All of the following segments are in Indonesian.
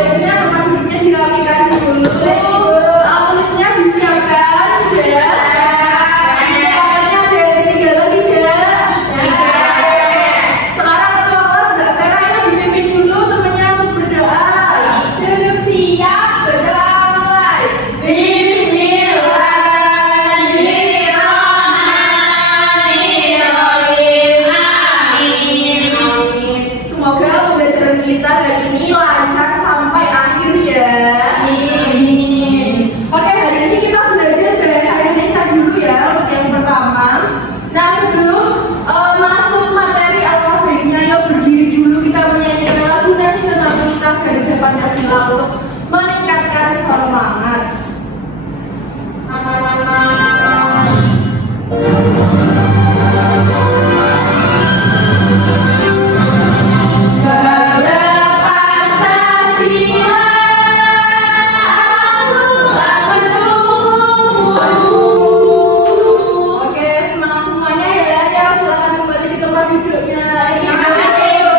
baiknya tempat duduknya dirapikan dulu. Tulisnya disiapkan sudah. Paketnya ada yang ketinggalan tidak? Sekarang ketua kelas Mbak Vera yang dipimpin dulu temannya untuk berdoa. Duduk siap, berdoa mulai. Bismillahirrahmanirrahim. Amin. Amin. Semoga pembelajaran kita hari ini lancar sampai akhir ya. Amin. Oke, hari ini kita belajar bahasa Indonesia dulu ya untuk yang pertama. Nah, sebelum masuk materi alfa baiknya, yuk berdiri dulu kita menyanyikan lagu nasional kita Garuda Pancasila untuk meningkatkan semangat. Garuda Pancasila, akulah pendukungmu. Oke, semangat semuanya ya. Ya, silakan kembali ke tempat duduknya. Terima kasih, Bu.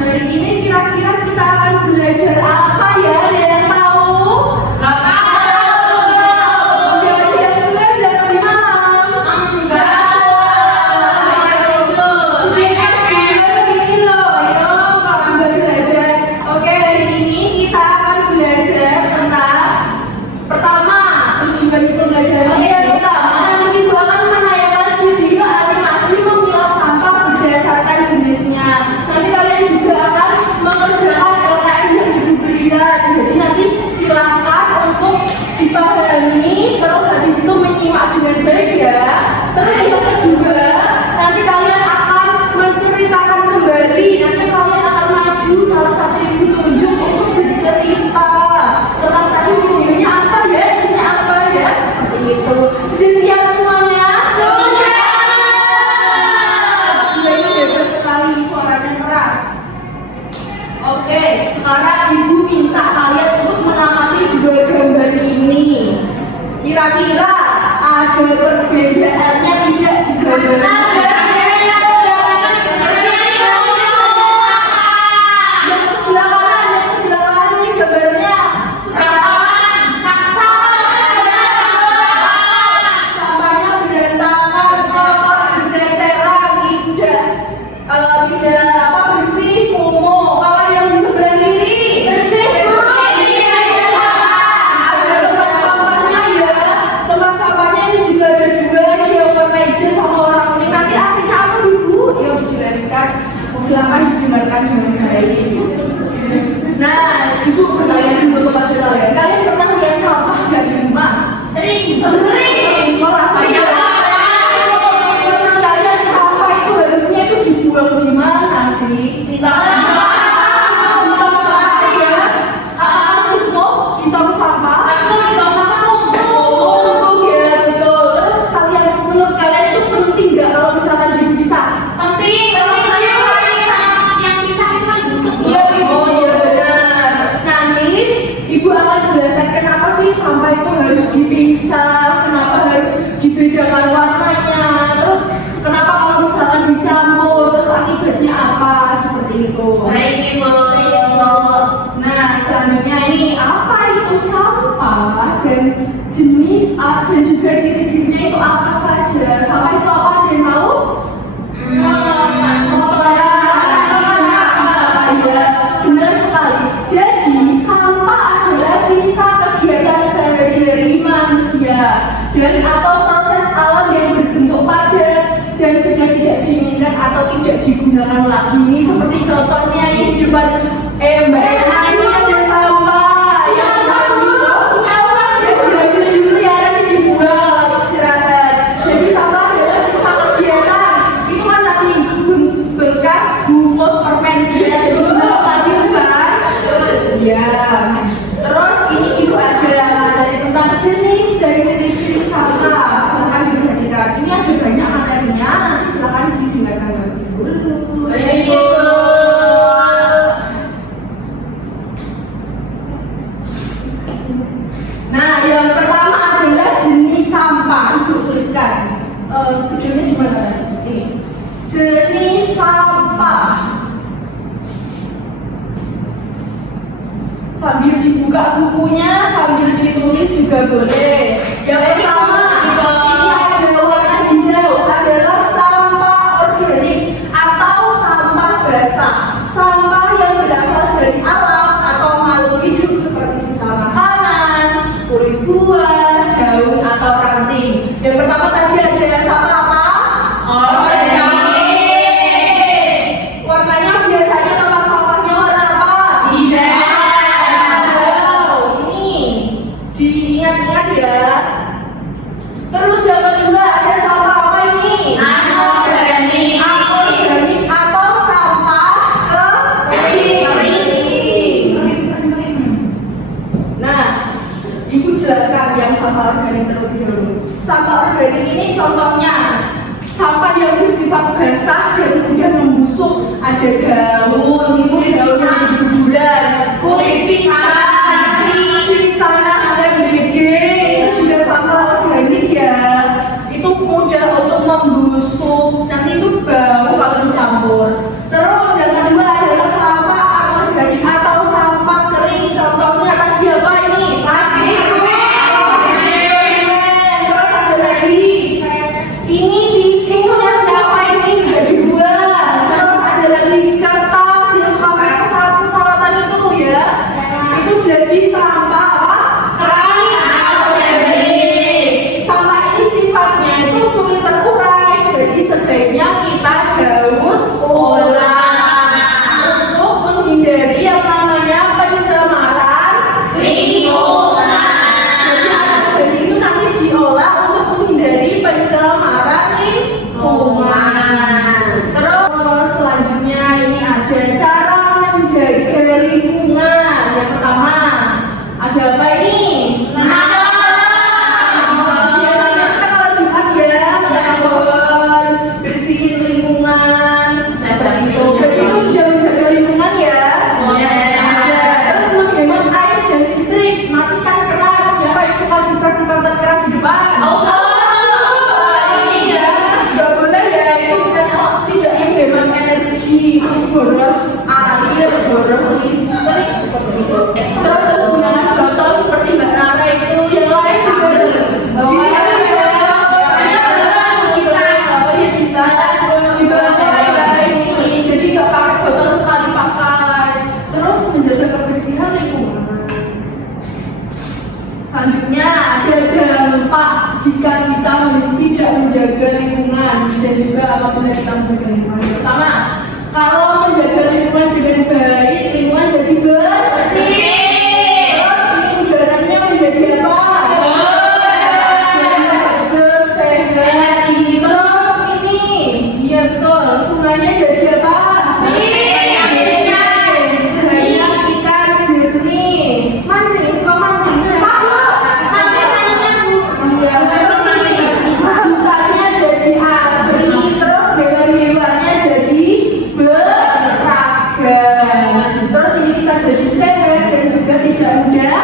Hari ini kira-kira kita akan belajar apa ya? Ada yang tahu? Nggak tahu. Udah ada yang belajar tadi malam? Enggak. Singkat juga begini loh, ayo Pak Angga belajar. Oke, hari ini kita akan belajar tentang pertama tujuan pembelajaran yang pertama nanti ibu akan menayangkan video animasi memilah sampah berdasarkan jenisnya. Nanti kalian juga akan mengerjakan LKM yang ibu berikan. Jadi nanti silakan untuk dipahami terus habis itu menyimak dengan baik ya. Terus yang kedua nanti kalian akan menceritakan kembali. Nanti kalian akan maju salah satu ibu tunjuk untuk bercerita tentang tadi videonya apa ya, isinya apa ya, seperti itu. Sudah siap semuanya? Sudah. Sudah, ini hebat sekali, suaranya keras. Oke, sekarang ibu minta kalian untuk mengamati dua gambar ini. Kira-kira ada perbedaannya tidak di gambar ini? Yang sebelah kanan ini gambarnya sampahnya berantakan, kotor, berceceran, tidak bersih, kumuh. Kalau yang di sebelah kiri Bersih, Bu. ada tempat sampahnya ya. Tempat sampahnya ini juga ada dua, ini yang warna hijau sama warna kuning. Nanti artinya apa sih Bu? Yang dijelaskan. Silakan dijelaskan dengan baik. Nah, ibu bertanya dulu kepada kalian. Kalian pernah lihat sampah nggak di rumah? Sering. Di sekolah saya. Menurut kalian sampah itu harusnya itu dibuang di mana sih? Di tong sampah aja. Apa cukup di tong sampah? Cukup ya, betul. Terus kalian menurut kalian itu penting nggak kalau misalkan dipisah? Oh iya benar. Nanti ibu akan jelaskan kenapa sih sampah itu harus dipisah, kenapa harus dibedakan warnanya, terus kenapa kalau misalkan dicampur, terus akibatnya apa seperti itu. Nah, selanjutnya ini apa itu sampah dan jenis dan juga ciri-cirinya itu apa saja? Sampah itu apa? Ada yang tahu? Ya, benar sekali. Jadi sampah adalah sisa kegiatan sehari-hari manusia dan atau proses alam yang berbentuk padat dan sudah tidak diinginkan atau tidak digunakan lagi. Ini seperti contohnya ini di depan Mbak Emma ini ada sampah yang diambil dulu ya, nanti dibuang kalau istirahat. Jadi sampah Sambil dibuka bukunya, sambil ditulis juga boleh. Yang pertama, ini ada warna hijau adalah sampah organik atau sampah basah. Sampah yang berasal dari alam atau makhluk hidup seperti sisa makanan, kulit buah, daun atau ranting. Yang pertama tadi ada sampah apa? Warnanya biasanya tempat sampahnya warna apa? Ini diingat-ingat ya. Terus yang kedua ada sampah apa ini? Anorganik atau sampah kering. Nah, Ibu jelaskan yang sampah organik terlebih dahulu. Sampah organik ini contohnya sampah yang bersifat basah dan mudah membusuk. Ada daun, itu daun yang berguguran, kulit pisang, sisa nasi BG, itu juga sampah organik ya. Itu mudah untuk membusuk, nanti itu bau kalau dicampur. Terus yang kedua adalah sampah anorganik atau sampah kering. Contohnya tadi apa ini? Plastik. Terus ada lagi. Ini tisunya siapa ini juga dibuang. Terus ada lagi kertas yang suka pakai pesawat-pesawatan itu ya. Itu jadi sampah apa? Organik. Sampah ini sifatnya itu sulit terurai. Jadi sebaiknya kita daur ulang untuk menghindari yang namanya pencemaran lingkungan. Jadi organik itu nanti diolah untuk menghindari pencemaran lingkungan. Terus selanjutnya ini ada cara menjaga lingkungan. Yang pertama ada apa ini? Biasanya kita kalau Jumat ya menanam pohon, bersihin lingkungan. Seperti itu. Jadi itu sudah menjaga lingkungan ya. Terus menghemat air dan listrik, matikan keran. Siapa yang suka cipat-cipatan keran di depan? Ini ya, nggak boleh ya, itu tidak menghemat energi, boros air, boros listrik seperti itu. Terus gunakan botol seperti Mbak Nara itu, yang lain juga harus ini. Jadi nggak pakai botol sekali pakai. Terus menjaga kebersihan lingkungan. Selanjutnya ada dampak jika kita tidak menjaga lingkungan dan juga apabila kita menjaga lingkungan. Pertama, kalau menjaga lingkungan dengan baik, lingkungan jadi bersih. Terus ini udaranya menjadi apa? Jadi segar, sehat, tinggi. Terus ini, iya betul. Sungainya jadi apa? Sehingga kita jernih. Mancing, suka mancing. Bukanya jadi asri, terus hewan-hewannya jadi beragam. Terus ini kita jadi sehat dan juga tidak mudah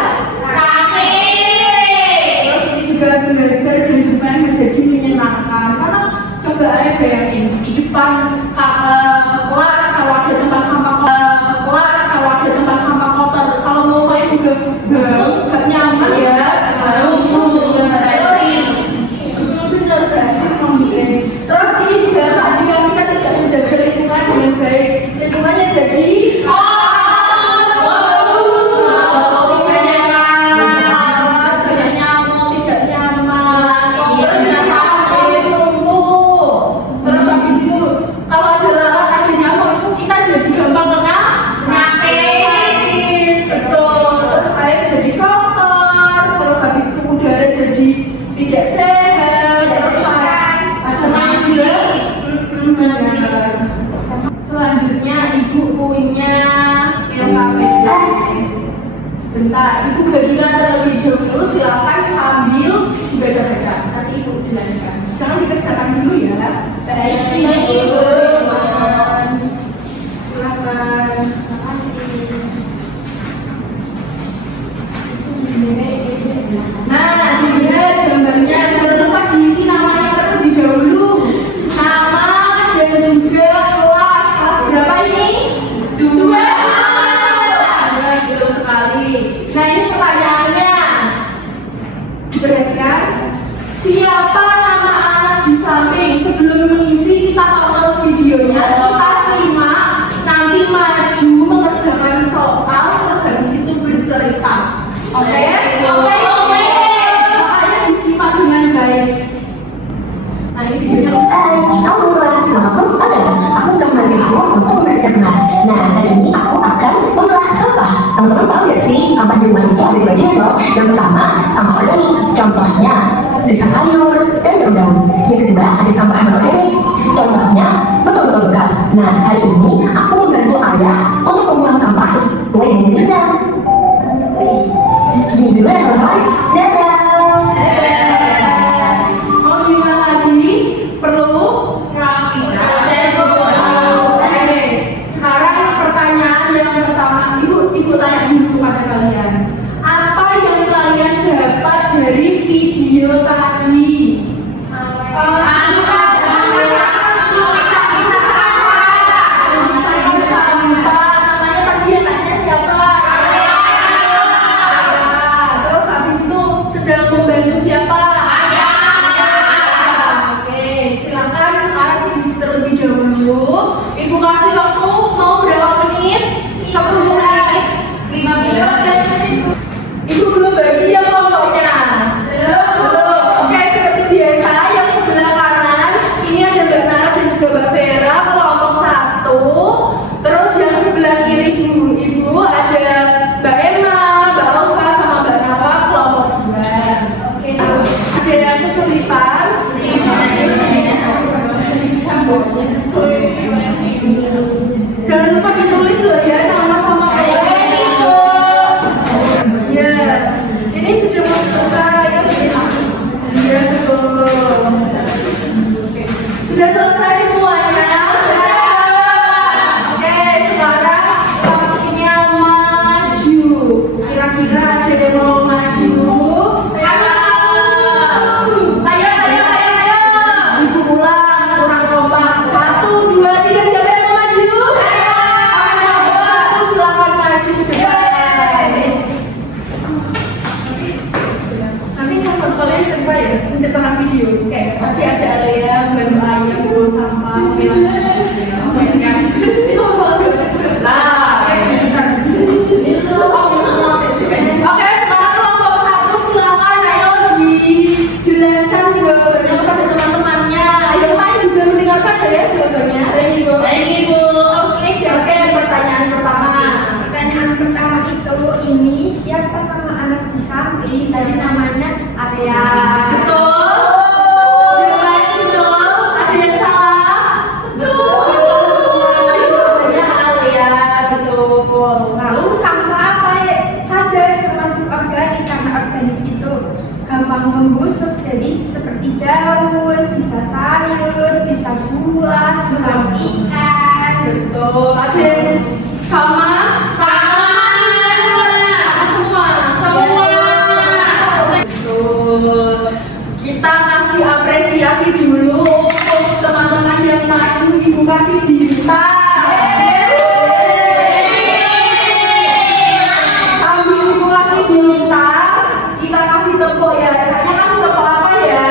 sakit. Terus ini juga belajar kehidupan menjadi menyenangkan. Karena coba aja bayangin di depan kelas kalau ada tempat sampah kotor, kalau mau main juga bau, gak nyaman ya. Bener basi ngomongin. Terus ini juga Pak, jika kita tidak menjaga lingkungan dengan baik, lingkungannya jadi banyak nyamuk, tidak nyaman. Terus sampai numpuk. Terus habis itu kalau ada lalat, ada nyamuk, itu kita jadi gampang kena sakit. Betul. Terus air jadi kotor. Terus habis itu udara jadi tidak sehat. Terus semuanya juga benar. Selanjutnya ibu punya LKPD. Sebentar, ibu bagikan terlebih dahulu. Silakan sambil dibaca-baca. Nanti ibu jelaskan. Jangan dikerjakan dulu ya. Baik ibu. Silakan. Nah, dilihat gambarnya. Jangan lupa diisi namanya terlebih dahulu. Nama dan juga kelas. Kelas berapa ini? 2. Betul sekali. siapa nama anak di samping. Sebelum mengisi kita tonton videonya, kita simak, nanti maju mengerjakan soal, terus habis itu bercerita. Oke? Makanya disimak dengan baik. Nah, ini videonya. Alhamdulillah, namaku adalah aku sedang melatih kamu untuk membersihkan rumah. Nah, hari ini aku akan memilah sampah. Teman-teman tahu nggak sih, sampah di rumah itu ada dua jenis loh. Yang pertama, sampah organik. Contohnya, sisa sayur dan daun-daun. Yang kedua, ada sampah non-organik. Contohnya, botol-botol bekas. Nah, hari ini aku membantu ayah untuk memilah sampah sesuai dengan jenisnya. Segini dulu ya teman-teman. Dadah! Mau gimana lagi? Perlu? Oke. Sekarang pertanyaan yang pertama, ibu tanya dulu pada kalian. Apa yang kalian dapat dari video tadi? Namanya tadi yang nanya siapa? Terus habis itu sedang membantu siapa? Oke, silakan sekarang diisi terlebih dahulu. Ibu kasih waktu mau berapa menit? 10 menit. 15 Ibu belum bagi ya kelompoknya. Oke, seperti biasa yang sebelah kanan ini ada Mbak Nara dan juga Mbak Vera kelompok 1. Terus yang sebelah kiri ibu ada Mbak Emma, Mbak Ova sama Mbak Nawa kelompok 2. Oke, ada yang kesulitan? Jangan lupa ditulis loh ya nama sama kelompok itu. Ya, ini sudah mau selesai. Ya, betul. Sudah selesai semuanya. Oke, sekarang waktunya maju. Kira-kira ada yang mau maju? Ibu ulang, kurang kompak. 1, 2, 3, siapa yang mau maju? Ayo, silakan maju ke depan. Nanti saya sama kalian coba ya mencetak video. Kayak tadi ada Alea membantu ayah bawa sampah. Itu lah. Oke, sekarang kelompok 1 silakan ayo dijelaskan jawabannya kepada teman-temannya. Yang lain juga mendengarkan ya jawabannya. Oke, pertanyaan pertama. Pertanyaan pertama itu, ini siapa nama anak di samping? Tadi namanya Arya. Betul. Jawaban betul. Ada yang salah? Betul semua. Jawabannya Alia. Betul. Lalu sampah apa saja yang termasuk organik? Karena organik itu gampang membusuk, jadi seperti daun, sisa sayur, sisa buah, sisa ikan. Betul. Ada yang sama? Betul. Kita kasih apresiasi dulu untuk teman-teman yang maju. Ibu kasih bintang. Sambil ibu kasih bintang, kita kasih tepuk ya. Enaknya kasih tepuk apa ya?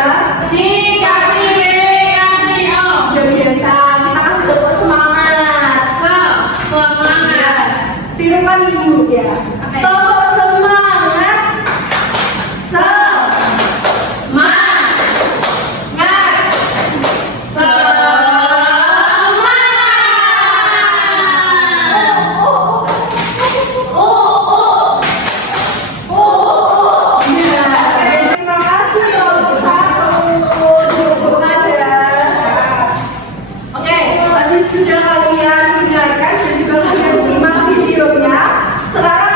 Sudah biasa. Kita kasih tepuk semangat. Tirukan ibu ya. Tepuk semangat. Terima kasih kelompok 1. Dukungan ya. Oke, tadi sudah kalian dengarkan dan juga kalian simak videonya. Sekarang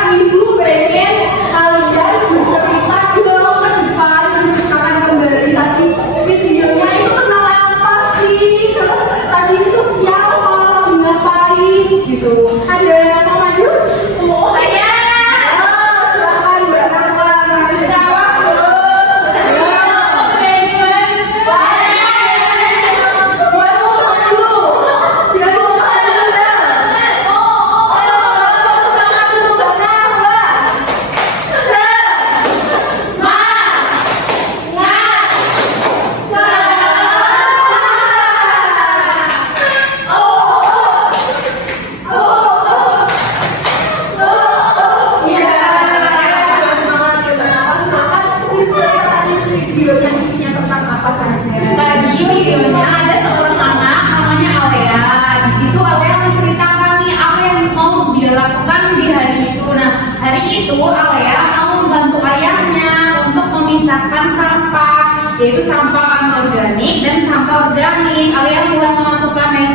dia lakukan di hari itu. Nah, hari itu Alea mau membantu ayahnya untuk memisahkan sampah, yaitu sampah anorganik dan sampah organik. Alea mulai memasukkan yang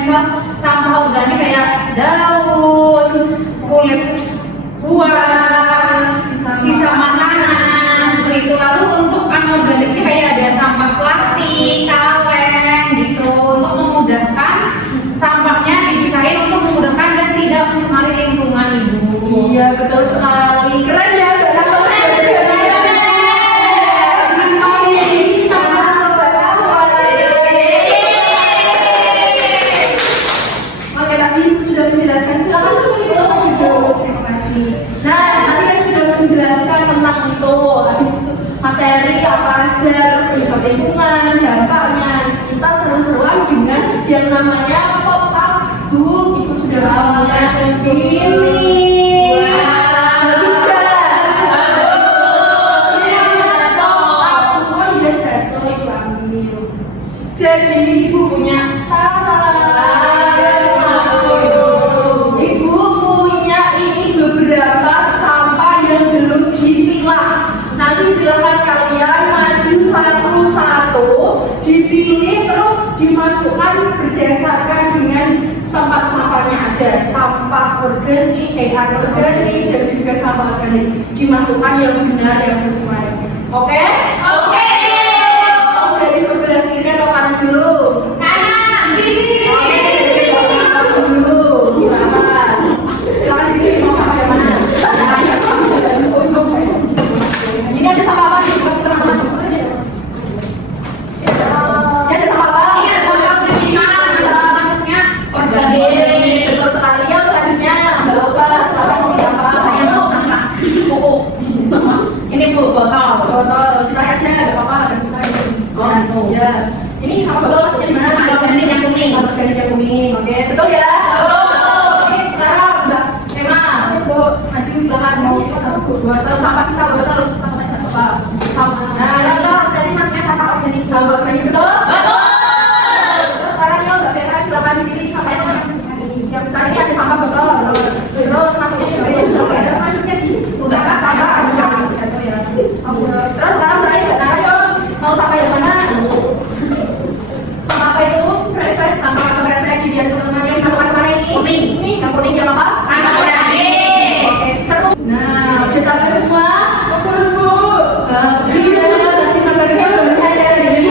sampah organik kayak daun, kulit buah, sisa makanan seperti itu. Lalu untuk anorganiknya kayak ada sampah plastik, kaleng gitu, untuk memudahkan sampahnya dipisahin untuk memudahkan dan tidak mencemari lingkungan, Ibu. Iya, betul sekali. Keren ya, Mbak Nahwa. Oke, tadi Ibu sudah menjelaskan. Silakan dulu Ibu. Terima kasih. Nah, tadi kan sudah menjelaskan tentang itu. Habis itu materi apa aja, terus penyebab lingkungan, dampaknya. Kita seru-seruan dengan yang namanya pop-up book. Ibu sudah punya ini. Bagus kan? Pop-up book. Oh iya, jatuh Ibu ambil. Jadi Ibu punya Ibu punya ini beberapa sampah yang belum dipilah. Nanti silakan kalian maju satu-satu, dipilih terus dimasukkan berdasarkan dengan tempat sampahnya ada. Sampah organik, anorganik, dan juga sampah organik. Dimasukkan yang benar, yang sesuai. Oke? Oke. Mau dari sebelah kiri atau kanan dulu? Kanan, sini. Oke, dulu, silakan. Silakan dipilih mau sampai yang mana? Ini ada sampah apa sih? Teman-teman. Ini ada sampah apa? Ini ada sampah organik, maksudnya organik. Betul sekali. Yang selanjutnya, Mbak Opa, silakan mau pilih apa? Saya mau sampah. Oh. Ini Bu, botol. Kita aja, nggak apa-apa, nggak susah. Ya. Ini sama botol maksudnya di mana? Organik yang kuning. Organik yang kuning. Oke, betul ya? Oke, sekarang Mbak Emma, maju silakan mau satu botol sampah sisa botol. Nah, Tadi makanya sampah organik. sampah organik betul? Betul. Terus sekarang ya Mbak Emma silakan dipilih sampah yang besar ini ada sampah botol. Terus masuknya juga yang besar. Selanjutnya dibuka sampah sama ya. Terus sekarang terakhir Mbak Nara, yuk mau sampah yang mana? Sampah apa itu? Sampah atau lagi biar teman-teman yang dimasukkan kemana ini? Kuning. Yang kuning yang apa? Anorganik. Oke, seru. Nah, udah sampai semua? Betul Bu. Iya, tadi materinya belum ada. Jadi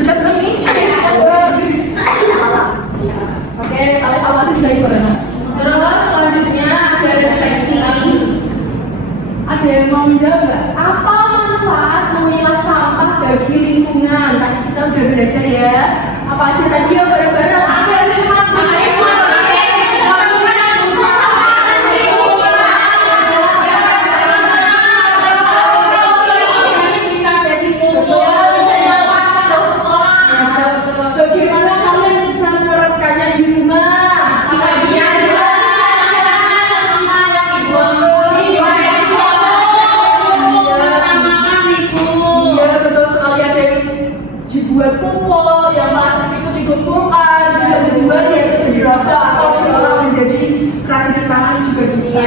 Sudah belum nih? Oke, salah evaluasi sudah gimana? Terus selanjutnya ada refleksi. Ada yang mau menjawab nggak? Apa manfaat memilah sampah bagi lingkungan? Tadi kita udah belajar ya. Apa aja tadi ya bareng-bareng? Bagaimana kalian bisa menerapkannya di rumah? Iya, betul sekali. Ada yang dibuat pupuk, yang plastik itu dikumpulkan, bisa dijual ya itu jadi rasa atau diolah menjadi kerajinan tangan juga bisa.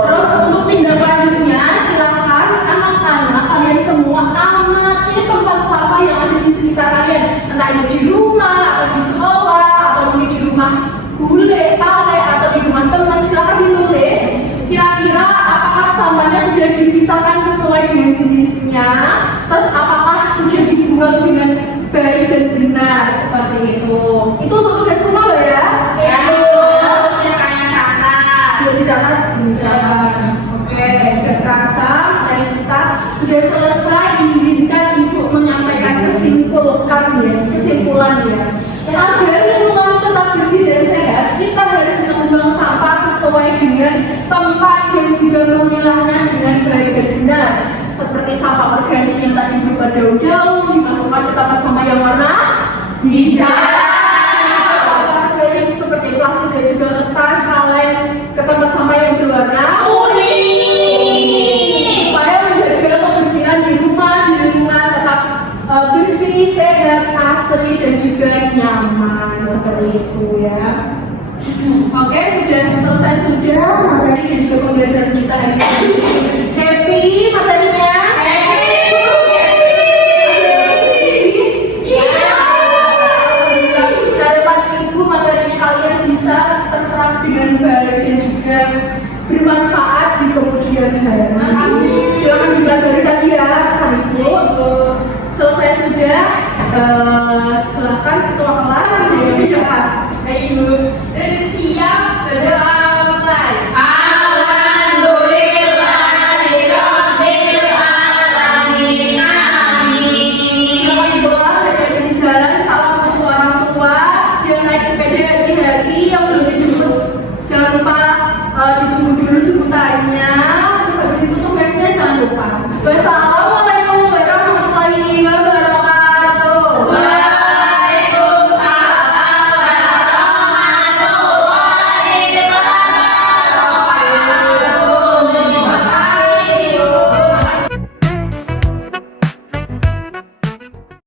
Terus untuk tindak lanjutnya, silakan anak-anak kalian semua amati tempat sampah yang ada di sekitar kalian, entah itu di rumah atau di sekolah atau mungkin di rumah bule, pale atau di rumah teman. Silakan ditulis kira-kira apakah sampahnya sudah dipisahkan sesuai dengan jenisnya, terus apakah sudah dibuang dengan baik dan benar seperti itu. Itu untuk tugas rumah loh ya. Sudah dicatat? Oke, gak terasa dari kita sudah selesai. Diizinkan ibu menyampaikan kesimpulan ya. Agar lingkungan tetap bersih dan sehat, kita harus membuang sampah sesuai dengan tempat dan juga memilahnya dengan baik dan benar. Seperti sampah organik yang tadi berupa daun-daun dimasukkan ke tempat sampah yang mana? Hijau. Sampah organik seperti plastik dan juga kertas kaleng ke tempat sampah yang berwarna kuning, supaya menjaga kebersihan di rumah, di lingkungan tetap bersih, sehat, asri dan juga nyaman seperti itu ya. Oke, sudah selesai sudah materi dan juga pembelajaran kita hari ini. Happy materinya? Harapan ibu materi kalian bisa terserap dengan baik dan juga bermanfaat di kemudian hari. Silakan dipelajari tadi ya pesan ibu. Selesai sudah, silakan ketua kelas berdoa. Ibu, dan siap berdoa mulai. Selamat doa, hati-hati di jalan, salam untuk orang tua, yang naik sepeda hati-hati, yang belum dijemput jangan lupa ditunggu dulu jemputannya. Terus habis itu tugasnya jangan lupa. Wassalamualaikum.